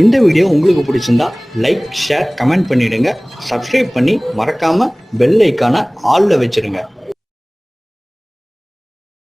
இந்த வீடியோ உங்களுக்கு பிடிச்சிருந்தா லைக், ஷேர், கமெண்ட் பண்ணிடுங்க. சப்ஸ்கிரைப் பண்ணி மறக்காம பெல் ஐக்கானை ஆல்ல வச்சிருங்க.